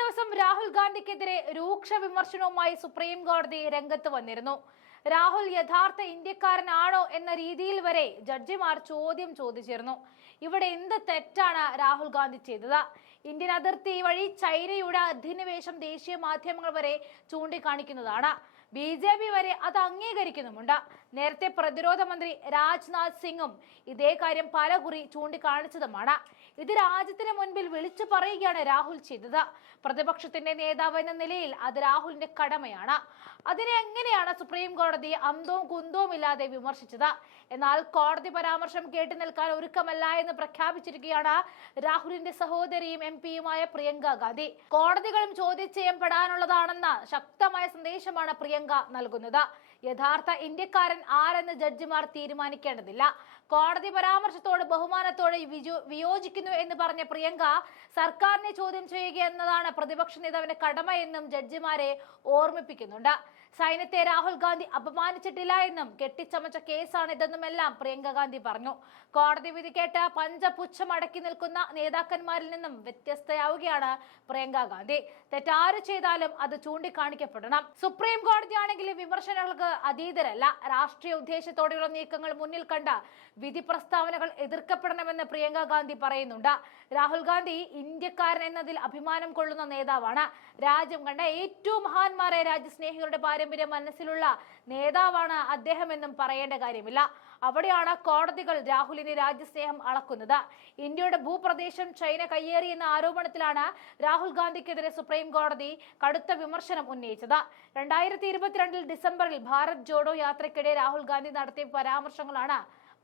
ദിവസം രാഹുൽ ഗാന്ധിക്കെതിരെ രൂക്ഷ വിമർശനവുമായി സുപ്രീം കോടതി രംഗത്ത് വന്നിരുന്നു. രാഹുൽ യഥാർത്ഥ ഇന്ത്യക്കാരനാണോ എന്ന രീതിയിൽ വരെ ജഡ്ജിമാർ ചോദ്യം ചോദിച്ചിരുന്നു. ഇവിടെ എന്ത് തെറ്റാണ് രാഹുൽ ഗാന്ധി ചെയ്തത്? ഇന്ത്യൻ അതിർത്തി വഴി ചൈനയുടെ അധിനിവേശം ദേശീയ മാധ്യമങ്ങൾ വരെ ചൂണ്ടിക്കാണിക്കുന്നതാണ്. ബി ജെ പി വരെ അത് അംഗീകരിക്കുന്നുമുണ്ട്. നേരത്തെ പ്രതിരോധ മന്ത്രി രാജ്നാഥ് സിംഗും ഇതേ കാര്യം പലകുറി ചൂണ്ടിക്കാണിച്ചതുമാണ്. ഇത് രാജ്യത്തിന് മുൻപിൽ വിളിച്ചു പറയുകയാണ് രാഹുൽ ചെയ്തത്. പ്രതിപക്ഷത്തിന്റെ നേതാവ് എന്ന നിലയിൽ അത് രാഹുലിന്റെ കടമയാണ്. അതിനെ എങ്ങനെയാണ് സുപ്രീം കോടതി അന്തവും കുന്തവും ഇല്ലാതെ വിമർശിച്ചത്. എന്നാൽ കോടതി പരാമർശം കേട്ടു നിൽക്കാൻ ഒരുക്കമല്ല എന്ന് പ്രഖ്യാപിച്ചിരിക്കുകയാണ് രാഹുലിന്റെ സഹോദരിയും എം പിയുമായ പ്രിയങ്ക ഗാന്ധി. കോടതികളും ചോദ്യം ചെയ്യപ്പെടാനുള്ളതാണെന്ന ശക്തമായ സന്ദേശമാണ് പ്രിയങ്ക നൽകുന്നത്. യഥാർത്ഥ ഇന്ത്യക്കാരൻ ആരെന്ന് ജഡ്ജിമാർ തീരുമാനിക്കേണ്ടതില്ല. കോടതി പരാമർശത്തോട് ബഹുമാനത്തോടെ വിയോജിക്കുന്നു എന്ന് പറഞ്ഞ പ്രിയങ്ക സർക്കാരിനെ ചോദ്യം ചെയ്യുക എന്നതാണ് പ്രതിപക്ഷ നേതാവിന്റെ എന്നും ജഡ്ജിമാരെ ഓർമ്മിപ്പിക്കുന്നുണ്ട്. സൈന്യത്തെ രാഹുൽ ഗാന്ധി അപമാനിച്ചിട്ടില്ല എന്നും കെട്ടിച്ചമച്ച കേസാണിതെന്നുമെല്ലാം പ്രിയങ്ക ഗാന്ധി പറഞ്ഞു. കോടതി വിധി കേട്ട് പഞ്ചപുച്ഛം അടക്കി നിൽക്കുന്ന നേതാക്കന്മാരിൽ നിന്നും വ്യത്യസ്തയാവുകയാണ് പ്രിയങ്ക ഗാന്ധി. തെറ്റാര് ചെയ്താലും അത് ചൂണ്ടിക്കാണിക്കപ്പെടണം. സുപ്രീം കോടതിയാണെങ്കിൽ വിമർശനങ്ങൾക്ക് അതീതരല്ല. രാഷ്ട്രീയ ഉദ്ദേശത്തോടെയുള്ള നീക്കങ്ങൾ മുന്നിൽ കണ്ട വിധി പ്രസ്താവനകൾ എതിർക്കപ്പെടണമെന്ന് പ്രിയങ്ക ഗാന്ധി പറയുന്നുണ്ട്. രാഹുൽ ഗാന്ധി ഇന്ത്യക്കാരൻ എന്നതിൽ അഭിമാനം കൊള്ളുന്ന നേതാവാണ്. രാജ്യം കണ്ട ഏറ്റവും മഹാന്മാരായ രാജ്യസ്നേഹികളുടെ പാരമ്പര്യം മനസ്സിലുള്ള നേതാവാണ് അദ്ദേഹം എന്നും പറയേണ്ട കാര്യമില്ല. അവിടെയാണ് കോടതികൾ രാഹുലിന്റെ രാജ്യസ്നേഹം അളക്കുന്നത്. ഇന്ത്യയുടെ ഭൂപ്രദേശം ചൈന കയ്യേറി എന്ന ആരോപണത്തിലാണ് രാഹുൽ ഗാന്ധിക്കെതിരെ സുപ്രീം കോടതി കടുത്ത വിമർശനം ഉന്നയിച്ചത്. രണ്ടായിരത്തി ഇരുപത്തിരണ്ടിൽ ഡിസംബറിൽ ഭാരത് ജോഡോ യാത്രയ്ക്കിടെ രാഹുൽ ഗാന്ധി നടത്തിയ പരാമർശങ്ങളാണ്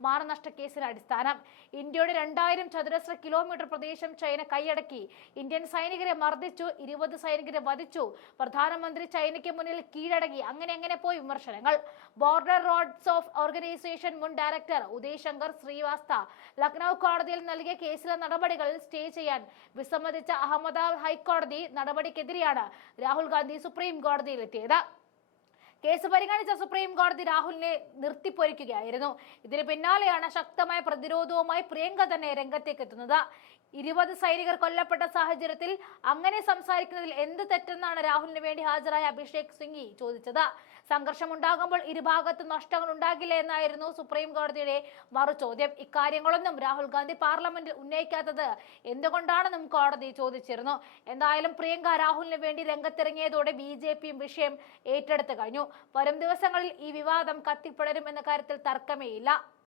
മാനനഷ്ട കേസിന് അടിസ്ഥാനം. ഇന്ത്യയുടെ രണ്ടായിരം ചതുരശ്ര കിലോമീറ്റർ പ്രദേശം ചൈന കൈയടക്കി. ഇന്ത്യൻ സൈനികരെ മർദ്ദിച്ചു ഇരുപത് സൈനികരെ വധിച്ചു. പ്രധാനമന്ത്രി ചൈനയ്ക്ക് മുന്നിൽ കീഴടങ്ങി. അങ്ങനെ അങ്ങനെ പോയി വിമർശനങ്ങൾ? ബോർഡർ റോഡ്സ് ഓഫ് ഓർഗനൈസേഷൻ മുൻ ഡയറക്ടർ ഉദയ് ശങ്കർ ശ്രീവാസ്ത ലക്നൌ കോടതിയിൽ നൽകിയ കേസിലെ നടപടികൾ സ്റ്റേ ചെയ്യാൻ വിസമ്മതിച്ച അഹമ്മദാബാദ് ഹൈക്കോടതി നടപടിക്കെതിരെയാണ് രാഹുൽ ഗാന്ധി സുപ്രീം കോടതിയിലെത്തിയത്. കേസ് പരിഗണിച്ച സുപ്രീം കോടതി രാഹുലിനെ നിർത്തിപ്പൊരിക്കുകയായിരുന്നു. ഇതിന് പിന്നാലെയാണ് ശക്തമായ പ്രതിരോധവുമായി പ്രിയങ്ക തന്നെ രംഗത്തേക്ക് എത്തുന്നത്. ഇരുപത് സൈനികർ കൊല്ലപ്പെട്ട സാഹചര്യത്തിൽ അങ്ങനെ സംസാരിക്കുന്നതിൽ എന്ത് തെറ്റെന്നാണ് രാഹുലിന് വേണ്ടി ഹാജരായ അഭിഷേക് സിംഗി ചോദിച്ചത്. സംഘർഷം ഉണ്ടാകുമ്പോൾ ഇരുഭാഗത്തും നഷ്ടങ്ങൾ ഉണ്ടാകില്ല എന്നായിരുന്നു സുപ്രീം കോടതിയുടെ മറുചോദ്യം ഇക്കാര്യങ്ങളൊന്നും രാഹുൽ ഗാന്ധി പാർലമെന്റിൽ ഉന്നയിക്കാത്തത് എന്തുകൊണ്ടാണെന്നും കോടതി ചോദിച്ചിരുന്നു. എന്തായാലും പ്രിയങ്ക രാഹുലിന് വേണ്ടി രംഗത്തിറങ്ങിയതോടെ ബി വിഷയം ഏറ്റെടുത്തു കഴിഞ്ഞു. വരും ദിവസങ്ങളിൽ ഈ വിവാദം കത്തിപ്പടരും എന്ന കാര്യത്തിൽ തർക്കമേയില്ല.